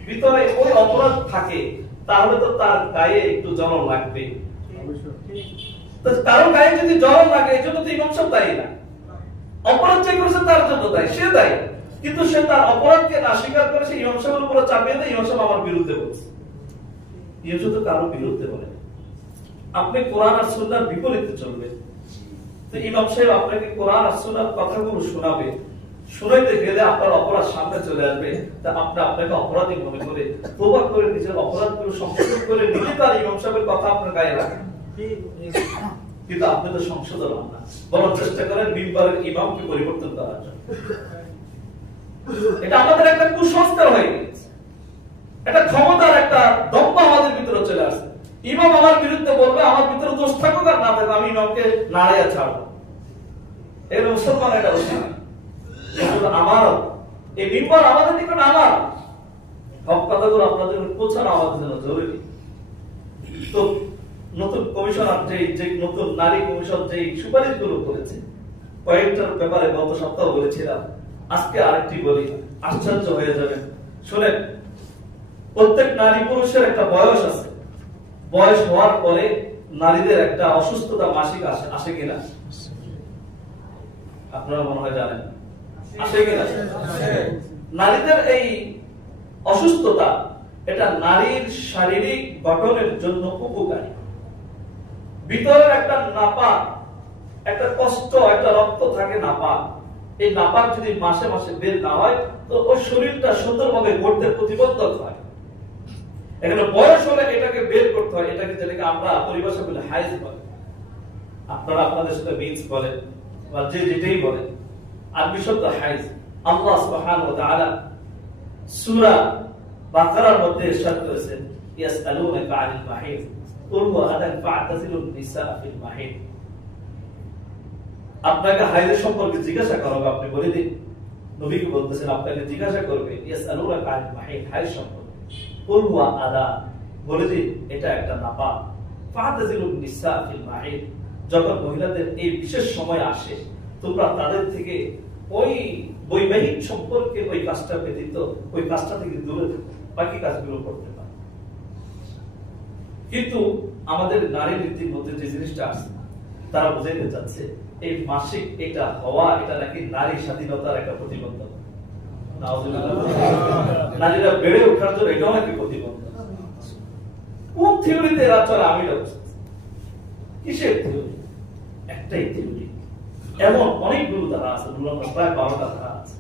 ভিতরে ওই অপরাধ থাকে তাহলে তো তার গায়ে একটু জ্বলন লাগবে। কারো গায়ে যদি জ্বলন লাগে এই জন্য তো ইমাম সাহেব দায়ী না, অপরাধ যে করেছে তার জন্য দায়ী, সে দায়ী, কিন্তু সে তার অপরাধকে না স্বীকার করে সে ইমাম সাহেবের উপরে চাপিয়ে দেয় ইমাম সাহেব আমার বিরুদ্ধে বলছে। ইমাম সাহেব তো কারো বিরুদ্ধে বলে, আপনি কোরআন আর সুন্নাহর বিপরীতে চলবে, তো ইমাম সাহেব আপনাকে কোরআন আর সুন্নাহর কথাগুলো শোনাবে, শুনাইতে গেলে আপনার অপরাধ সামনে চলে আসবে, তা আপনি আপনাকে অপরাধী মনে করে তওবা করে নিজের অপরাধগুলো সংশোধন করে নিজে তার ইমাম সাহেবের কথা আপনার গায়ে রাখেন। কিন্তু আপনি তো সংশোধন হন না, বরং চেষ্টা করেন মিম্বরের ইমামকে পরিবর্তন করার জন্য। এটা আমাদের একটা কুসংস্কার হয়ে গেছে, একটা ক্ষমতার একটা দম্ভ আমাদের ভিতরে চলে আসছে। ইমাম আমার বিরুদ্ধে বলবে, আমার ভিতরে দোষ থাকুক আর না থাকুক আমি ইমামকে নাড়িয়ে ছাড়বো, এর মুসলমান এটা উচিত না। আমার এই মিম্বর আমাদের নিকট আমার হক কথাগুলো আপনাদের পৌঁছানো আমাদের জন্য জরুরি। তো নতুন কমিশনার যে নতুন নারী কমিশন যে সুপারিশগুলো করেছে কয়েকটার ব্যাপারে গত সপ্তাহ বলেছিলাম, আজকে আরেকটি বলি, আশ্চর্য হয়ে যাবেন। শুনেন, প্রত্যেক নারী পুরুষের একটা বয়স আছে, বয়স হওয়ার পরে নারীদের একটা অসুস্থতা মাসিক আসে কিনা আপনারা মনে হয় জানেন, আসে কিনা? নারীদের এই অসুস্থতা এটা নারীর শারীরিক গঠনের জন্য উপকারী। ভিতরের একটা নাপাক, একটা কষ্ট, একটা রক্ত থাকে নাপাক, এই নাপাক যদি মাসে মাসে বের না হয় তো ওই শরীরটা সুন্দরভাবে গড়তে প্রতিবন্ধক হয়। এখানে বয়স হলে এটাকে বের করতে হয়, এটাকে যেটাকে আমরা পরিভাষা বলে হাইজ বলে, আপনারা আপনাদের সাথে মিন্স বলেন বা যে যেটাই বলেন, আরবি শব্দ হাইজ। আল্লাহ সুবহানাহু ওয়া তাআলা সূরা বাকারার মধ্যে ইরশাদ করেছেন, ইয়াসআলুনাকা আনিল মাহিদ কুল হুয়া আদান ফা'তাযিলুন নিসা ফিল মাহিদ। আপনাকে হাইজের সম্পর্কে জিজ্ঞাসা করা হবে, আপনি বলে দিন। নবীকে বলতেছেন আপনাকে জিজ্ঞাসা করবে ইয়াসআলুনাকা আনিল মাহিদ, হাইজ সম্পর্কে, কুল হুয়া আদা, বলে দিন এটা একটা নাপাক, ফা'তাযিলুন নিসা ফিল মাহিদ, যখন মহিলাদের এই বিশেষ সময় আসে তোমরা তাদের থেকে ওই বৈবাহিক সম্পর্কে ওই কাজটা ব্যতীত ওই কাজটা থেকে দূরে থাকো, বাকি কাজগুলো করতে পারো। কিন্তু আমাদের নারী নীতির মধ্যে যে জিনিসটা আসছে তারা বুঝাইতে চাচ্ছে এই মাসিক এটা হওয়া এটা নাকি নারী স্বাধীনতার একটা প্রতিবন্ধক, নারীরা বেড়ে ওঠার জন্য এটাও নাকি প্রতিবন্ধক। কোন থিওরিতে এরা চলে আমি এটা বুঝতে, কিসের থিওরি? একটাই থিওরি, এমন অনেকগুলো ধারা আছে, প্রায় 12টা ধারা আছে,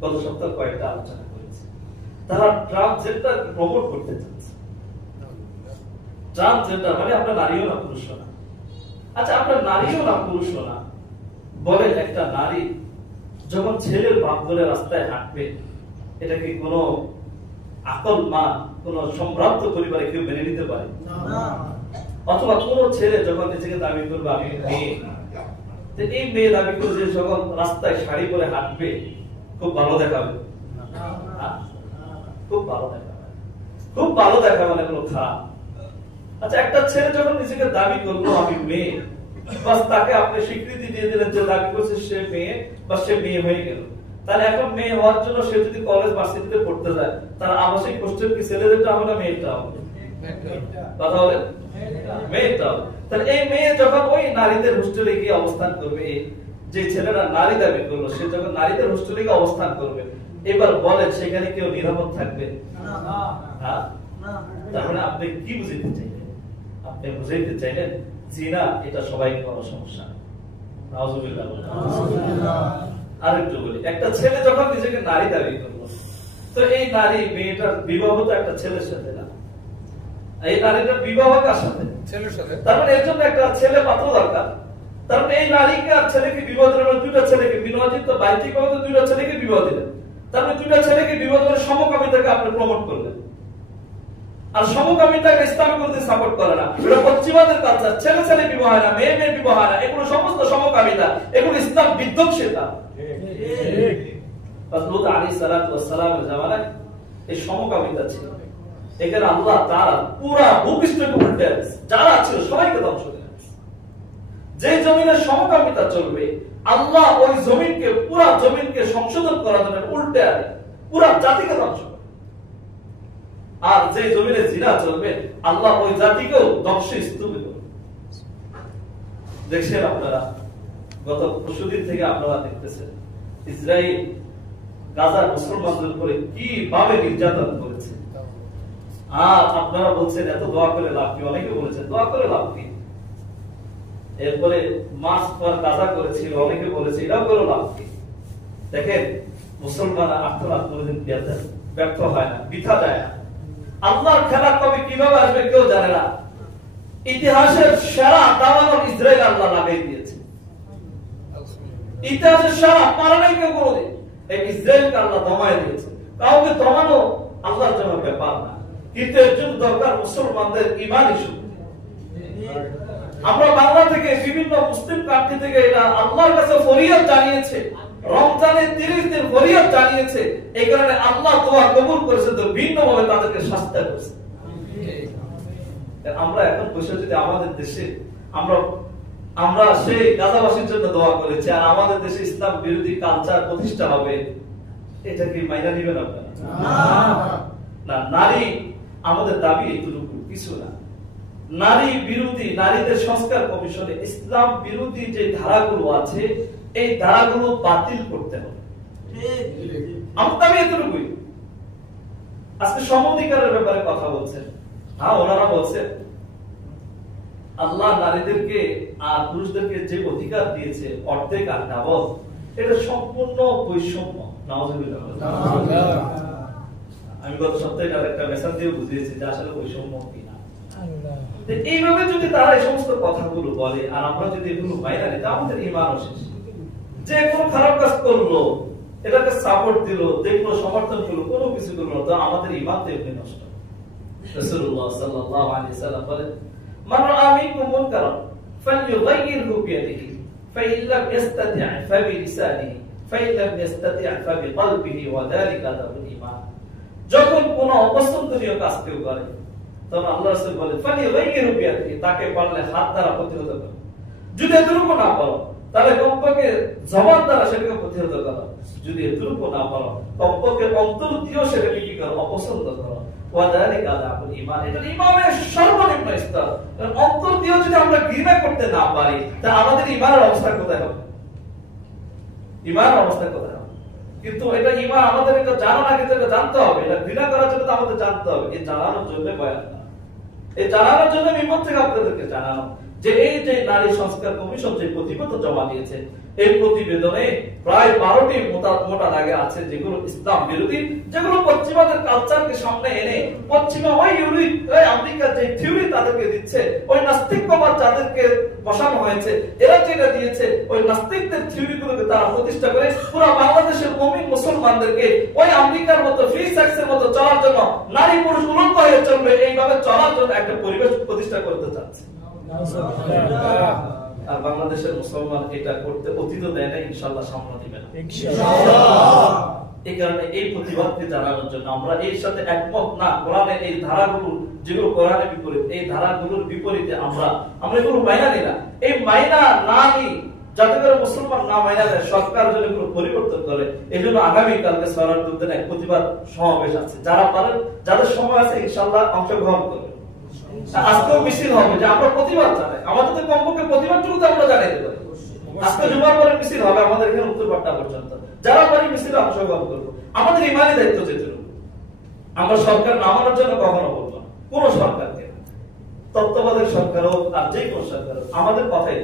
গত সপ্তাহ কয়েকটা আলোচনা করেছে। তারা ট্রান্সজেন্ডার প্রমোট করতে চাচ্ছে। ট্রান্সজেন্ডার মানে আপনার নারীও না পুরুষও না। আচ্ছা, আপনার নারীও না পুরুষও না, বলেন একটা নারী যখন ছেলের বাপ ধরে রাস্তায় হাঁটবে, এটা কি কোনো আকল মান কোন সম্ভ্রান্ত পরিবারে কেউ মেনে নিতে পারে? অথবা কোন ছেলে যখন নিজেকে দাবি করবে আমি মেয়ে, এই মেয়ে দাবি করে যখন রাস্তায় শাড়ি পরে হাঁটবে খুব ভালো দেখাবে, খুব ভালো দেখাবে, খুব ভালো দেখাবে মানে কোনো খারাপ। আচ্ছা, একটা ছেলে যখন নিজেকে দাবি করলো আমি মেয়ে, বাস তাকে আপনি স্বীকৃতি দিয়ে দিলেন যে দাবি করছে সে মেয়ে বা সে মেয়ে হয়ে গেল। তাহলে এখন মেয়ে হওয়ার জন্য সে যদি কলেজ ভার্সিটিতে পড়তে যায়, তার আবাসিক হোস্টেল কি ছেলেদেরটা হবে না মেয়েটা হবে? কথা বলেন, মেয়েটা হবে। তাহলে এই মেয়ে যখন ওই নারীদের হোস্টেলে গিয়ে অবস্থান করবে, যে ছেলেরা নারী দাবি করলো সে যখন নারীদের হোস্টেলে গিয়ে অবস্থান করবে, এবার বলেন সেখানে কেউ নিরাপদ থাকবে? হ্যাঁ, তার মানে আপনি কি বুঝাইতে চাইলেন? আপনি বুঝাইতে চাইলেন জিনা এটা সবাইকে বড় সমস্যা। নাউজুবিল্লাহ। আরেকটু বলি, একটা ছেলে যখন নিজেকে নারী দাবি করলো, তো এই নারী মেয়েটার বিবাহ তো একটা ছেলের সাথে না, এই নারীটার বিবাহ কার সাথে? ছেলের সাথে। তার মানে এর জন্য একটা ছেলে পাত্র দরকার। তার মানে এই নারীকে আর ছেলেকে বিবাহ দিলেন, দুইটা ছেলেকে বিনোদিত তো বাইতিক ভাবে দুইটা ছেলেকে বিবাহ দিলেন। তার মানে দুইটা ছেলেকে বিবাহ করে সমকামিতাকে আপনি প্রমোট করলেন। আর সমকামিতাকে ইসলামে কোনদিন সাপোর্ট করে না, এটা পশ্চিমাদের কালচার। ছেলে ছেলে বিবাহ হয় না, মেয়ে মেয়ে বিবাহ হয় না, এগুলো সমস্ত সমকামিতা, এগুলো ইসলাম বিধ্বংসিতা। হযরত আলাইহিস সালাতু ওয়াস সালামের জামানায় এই সমকামিতা ছিল। এখানে আল্লাহ তাআলা পুরা ভূপৃষ্ঠকে উল্টে দিয়েছে, যারা ছিল সবাইকে ধ্বংস করে দিয়েছে। যে জমিনে সমকামিতা চলবে, আল্লাহ ওই জমিনকে পুরা জমিনকে সংশোধন করার জন্য উল্টে আনে, পুরা জাতিকে ধ্বংস করে। আর যে জমিনে জিনা চলবে, আল্লাহ ওই জাতিকেও ধ্বংসে স্তূপিত করে। দেখছেন আপনারা, গত পরশুদিন থেকে আপনারা দেখতেছেন ইসরায়েল গাজার মুসলমানদের উপরে কিভাবে নির্যাতন করেছে। আর আপনারা বলছেন এত দোয়া করে লাভ কি? অনেকে বলেছেন দোয়া করে লাভ কি? এরপরে মাস পর গাজা করেছিল, অনেকে বলেছে এটাও করে লাভ কি? দেখেন, মুসলমানরা আত্মনাথ কোনদিন ব্যর্থ হয় না, বৃথা যায় না। আল্লাহর খেলা কবে কিভাবে আসবে কেউ জানে না। ইতিহাসের সেরা দাবানক ইসরায়েল আল্লাহ লাগাই দিয়েছে। ইতিহাসের সেরা পারে নাই কেউ কোনদিন, এই ইসরায়েলকে আল্লাহ দমায় দিয়েছে। কাউকে দমানো আল্লাহর জন্য ব্যাপার না, কিন্তু এর জন্য দরকার মুসলমানদের ঈমান ইস্যু। আমরা বাংলা থেকে বিভিন্ন মুসলিম কান্ট্রি থেকে এটা আল্লাহর কাছে ফরিয়াদ জানিয়েছে, রমজানের 30 দিন ফরিয়াদ জানিয়েছে। এই কারণে আল্লাহ দোয়া কবুল করেছে, তো ভিন্নভাবে তাদেরকে শাস্তি করেছে। আমরা এখন বসে যদি আমাদের দেশে আমরা সেই গাজাবাসীর জন্য দোয়া করেছি, আর আমাদের দেশে ইসলাম বিরোধী কালচার প্রতিষ্ঠা হবে, এটা কি মাইনা নিবেন আপনারা? না, নারী আমাদের দাবি এতটুকু, কিছু না। নারী বিরোধী, নারীদের সংস্কার কমিশনে ইসলাম বিরোধী যে ধারাগুলো আছে, এই ধারাগুলো বাতিল করতে হবে। আমার দাবি এতটুকুই। আজকে সমাধিকারের ব্যাপারে কথা বলছেন, হ্যাঁ ওনারা বলছেন আল্লাহ নারীদেরকে আর পুরুষদেরকে যে অধিকার দিয়েছে অর্ধেক আর ডাবল, এটা সম্পূর্ণ বৈষম্য। নাউজুবিল্লাহ। আমি গত সপ্তাহে একটা মেসেজ দিয়ে বুঝিয়েছি যে আসলে বৈষম্য কিনা। এইভাবে যদি তারা এই সমস্ত কথাগুলো বলে আর আমরা যদি এগুলো বাইরে নিই, আমাদের ঈমান শেষ। যে কোনো খারাপ কাজ করলো, এটাকে সাপোর্ট দিল, দেখলো, সমর্থন করলো, কোনো কিছু করলো, তো আমাদের ঈমান তো এমনি নষ্ট। রাসূলুল্লাহ সাল্লাল্লাহু আলাইহি সাল্লাম বলেন, মান রাআ মিনকুম মুনকারান ফালইয়ুগাইয়িরহু বিয়াদিহি ফাইন লাম ইস্তাতি' ফাবিলিসানিহি ফাইন লাম ইস্তাতি' ফাবিকলবিহি ওয়া যালিকা দারুল ঈমান। যখন কোনো অপছন্দনীয় কাজ কেউ করে, তখন আল্লাহ রাসূল বলেন ফালইয়ুগাইয়িরহু বিয়াদিহি, তাকে পারলে হাত দ্বারা প্রতিহত করো। যদি এতটুকু না পারো, তাহলে কমপক্ষে জবান দ্বারা সেটাকে প্রতিহত করো। যদি এতটুকু না পারো, কমপক্ষে অন্তর দিয়েও সেটাকে কি করো? অপছন্দ করো। ওয়াদালিকা দারুল ঈমান, এটা ঈমানের সর্বনিম্ন স্তর। অন্তর দিয়েও যদি আমরা ঘৃণা করতে না পারি, তাহলে আমাদের ঈমানের অবস্থা কোথায় হবে? ঈমানের অবস্থা কোথায় হবে? কিন্তু এটা ঈমান আমাদের এটা জানার আগে যেটা জানতে হবে, এটা ঘৃণা করার জন্য আমাদের জানতে হবে। এই জানানোর জন্য বয়ান না, এই জানানোর জন্য বিপদ থেকে আপনাদেরকে জানানো যে এই যে নারী সংস্কার কমিশন যে প্রতিবেদন জমা দিয়েছে, এই প্রতিবেদনে প্রায় 12টি মোটা দাগে আছে যেগুলো ইসলাম বিরোধী, যেগুলো পশ্চিমাদের কালচারকে সামনে এনে পশ্চিমা ওই আমেরিকার যে থিওরি তাদেরকে দিচ্ছে, ওই নাস্তিকবাদ যাদেরকে বসানো হয়েছে, এরা যেটা দিয়েছে ওই নাস্তিকদের থিওরিগুলোকে তারা প্রতিষ্ঠা করে পুরো বাংলাদেশের মুমিন মুসলমানদেরকে ওই আমেরিকার মতো ফ্রি সেক্সের মতো চলার জন্য, নারী পুরুষ উলঙ্গ হয়ে চলবে এইভাবে চলার জন্য একটা পরিবেশ প্রতিষ্ঠা করতে চাচ্ছে। আর বাংলাদেশের মুসলমান এটা করতে অতীত দেয় না, ইনশাআল্লাহ সামনে দিবে না। এই কারণে এই প্রতিবাদকে জানানোর জন্য আমরা এর সাথে একমত না, কোরআনের এই ধারাগুলো যেগুলো কোরআনের বিপরীত, এই ধারাগুলোর বিপরীতে আমরা এগুলো মাইনা নিই না। এই মাইনা না নিই যাতে করে মুসলমান না মাইনা দেয়, সরকার যদি কোনো পরিবর্তন করে, এই জন্য আগামীকালকে সরার উদ্যানে এক প্রতিবাদ সমাবেশ আছে। যারা পারেন, যাদের সময় আছে ইনশাআল্লাহ অংশগ্রহণ করবে। আজকেও মিছিল হবে যে আমরা প্রতিবাদ জানাই, আমাদের তো কমপক্ষে প্রতিবাদটুকু তো আমরা জানাইতে পারি। আজকে জুমার পরে মিছিল হবে আমাদের এখানে উত্তরপাড়া পর্যন্ত, যারা পারি মিছিলে অংশগ্রহণ করবো। আমাদের ইমানি দায়িত্ব যেটুকু, আমরা সরকার নামানোর জন্য কখনো বলবো না, কোন সরকারকে, তত্ত্বাবধায়ক সরকার হোক আর যে কোন সরকার হোক, আমাদের কথাই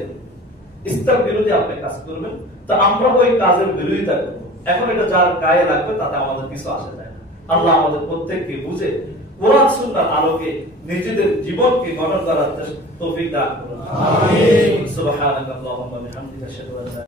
ইসলাম বিরোধী আপনি কাজ করবেন, তো আমরা ওই কাজের বিরোধিতা করবো। এখন এটা যার গায়ে লাগবে তাতে আমাদের কিছু আসে যায় না। আল্লাহ আমাদের প্রত্যেককে বুঝে কোরআন সুন্নাহর আলোকে নিজেদের জীবনকে গঠন করার তৌফিক দান করুন। আমিন। সুবহানাকাল্লাহুম্মা ওয়া বিহামদিকা আশহাদু আল্লা